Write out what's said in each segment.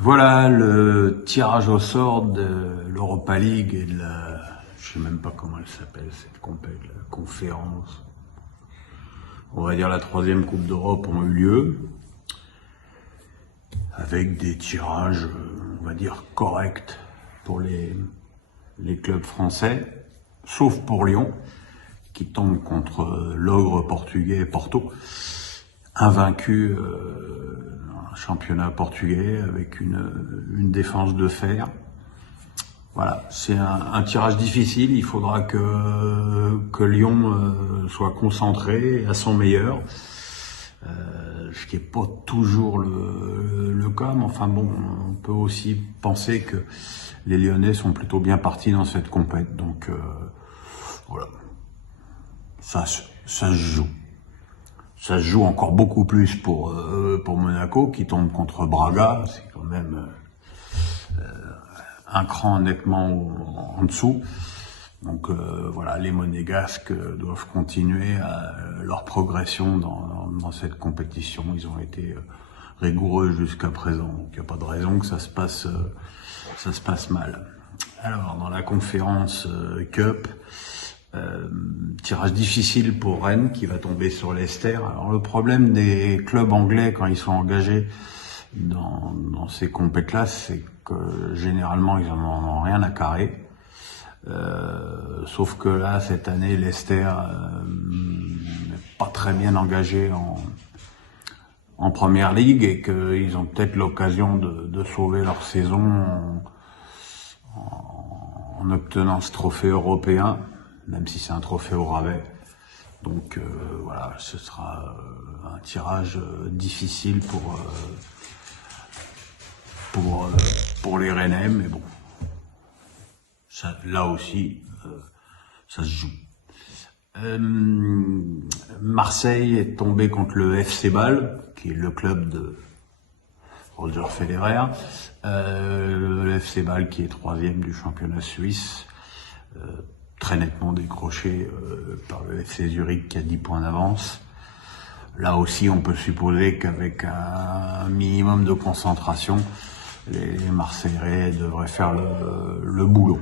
Voilà le tirage au sort de l'Europa League et de la... Je sais même pas comment elle s'appelle cette la conférence. On va dire la troisième Coupe d'Europe ont eu lieu. Avec des tirages, on va dire, corrects pour les clubs français. Sauf pour Lyon, qui tombe contre l'ogre portugais Porto. Invaincu championnat portugais avec une défense de fer. Voilà, c'est un tirage difficile. Il faudra que Lyon soit concentré à son meilleur, ce qui n'est pas toujours le cas. Mais enfin bon, on peut aussi penser que les Lyonnais sont plutôt bien partis dans cette compète. Donc voilà, ça se joue. Ça se joue encore beaucoup plus pour Monaco qui tombe contre Braga, c'est quand même un cran nettement en dessous. Donc voilà, les Monégasques doivent continuer leur progression dans cette compétition. Ils ont été rigoureux jusqu'à présent, donc il n'y a pas de raison que ça se passe mal. Alors dans la conférence Cup, tirage difficile pour Rennes qui va tomber sur Leicester. Alors le problème des clubs anglais quand ils sont engagés dans ces compétitions-là, c'est que généralement ils en ont rien à carrer. Sauf que là cette année Leicester n'est pas très bien engagé en Première Ligue et qu'ils ont peut-être l'occasion de sauver leur saison en obtenant ce trophée européen, même si c'est un trophée au rabais. Donc voilà, ce sera un tirage difficile pour les Rennais, mais bon, ça, là aussi, ça se joue. Marseille est tombé contre le FC Bâle, qui est le club de Roger Federer. Le FC Bâle qui est troisième du championnat suisse, très nettement décroché par le FC Zurich qui a 10 points d'avance. Là aussi, on peut supposer qu'avec un minimum de concentration, les Marseillais devraient faire le boulot.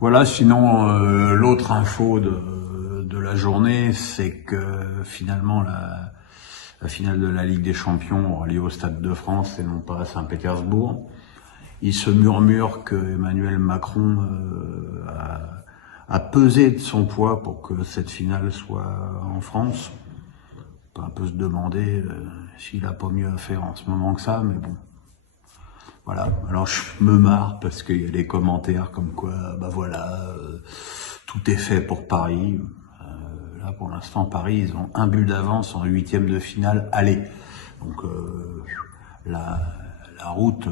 Voilà, sinon, l'autre info de la journée, c'est que finalement, la finale de la Ligue des Champions aura lieu au Stade de France et non pas à Saint-Pétersbourg. Il se murmure que Emmanuel Macron a pesé de son poids pour que cette finale soit en France. On peut un peu se demander s'il n'a pas mieux à faire en ce moment que ça, mais bon. Voilà, alors je me marre parce qu'il y a des commentaires comme quoi, bah voilà, tout est fait pour Paris. Là, pour l'instant, Paris, ils ont un but d'avance en 8e de finale aller. Donc la route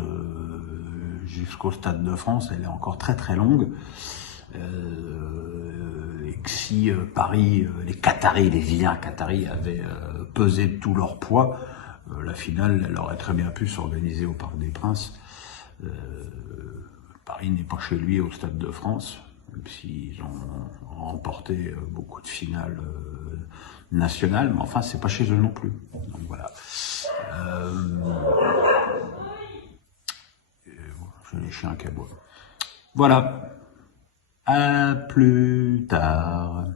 jusqu'au Stade de France, elle est encore très très longue. Et que si Paris, les Qataris, les vilains Qataris avaient pesé de tout leur poids, la finale, elle aurait très bien pu s'organiser au Parc des Princes. Paris n'est pas chez lui au Stade de France, même s'ils ont remporté beaucoup de finales nationales, mais enfin, c'est pas chez eux non plus. Donc voilà. J'ai les chiens qui aboient. Voilà. À plus tard.